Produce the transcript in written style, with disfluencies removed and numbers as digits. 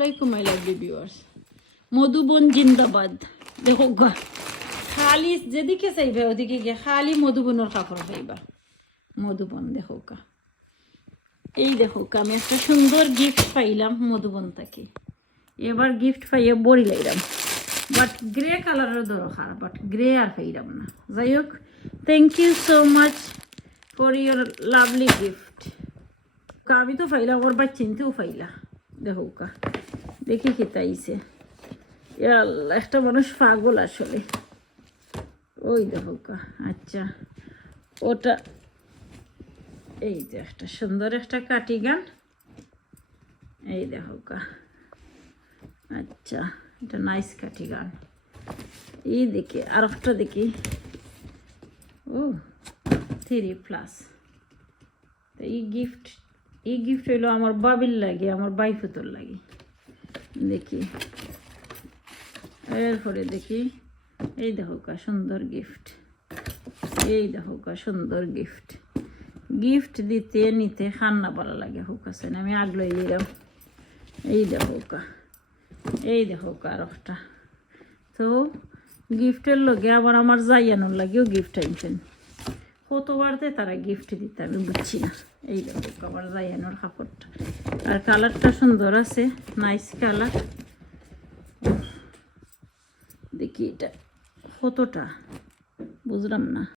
আলাইকুম my lovely viewers. Madhuban জিন্দাবাদ। দেখো গা খালি যেদিকে চাইবে ওদিকে গিয়ে খালি মধুবনের কাপড় পাইবা। মধুবন দেখো কা, এই দেখো কা, আমি একটা সুন্দর গিফট পাইলাম মধুবন থেকে। এবার গিফট পাইয়ে বড়ি লাইলাম, বাট গ্রে কালারের দরকার, বাট গ্রে আর পাইলাম না। যাই হোক, thank you so much for your lovely gift. আমি তো পাইলাম, ওর বা চিনতেও পাইলা। দেখো কা, দেখি কি তাইছে। আল্লাহ, একটা মানুষ পাগল আসলে। ওই দেখো কা, আচ্ছা ওটা, এই যে একটা সুন্দর একটা কাটি গান, এই দেখো কা। আচ্ছা, এটা নাইস কাটি গান। এই দেখি আর একটা দেখি, ও 3+। এই গিফট হইলো আমার বাবির লাগে, আমার বাইফুতোর লাগে। দেখি এরপরে দেখি, এই দেখো কা সুন্দর গিফট, এই দেখো কা সুন্দর গিফট। গিফট দিতে নিতে খান্না ভালো লাগে হোক আছে, আমি আগলই দিলাম। এই দেখো কা, এই দেখো কা আর একটা। তো গিফটের লগে আবার আমার জাইয়ানোর লাগেও গিফট আনছেন। কতবারতে তারা গিফট দিতে আমি বুঝছি না। এই দেখো আমার জাইয়ানোর কাপড়টা, আর কালারটা সুন্দর আছে, নাইস কালার। দেখি এটা কতটা বুঝলাম না।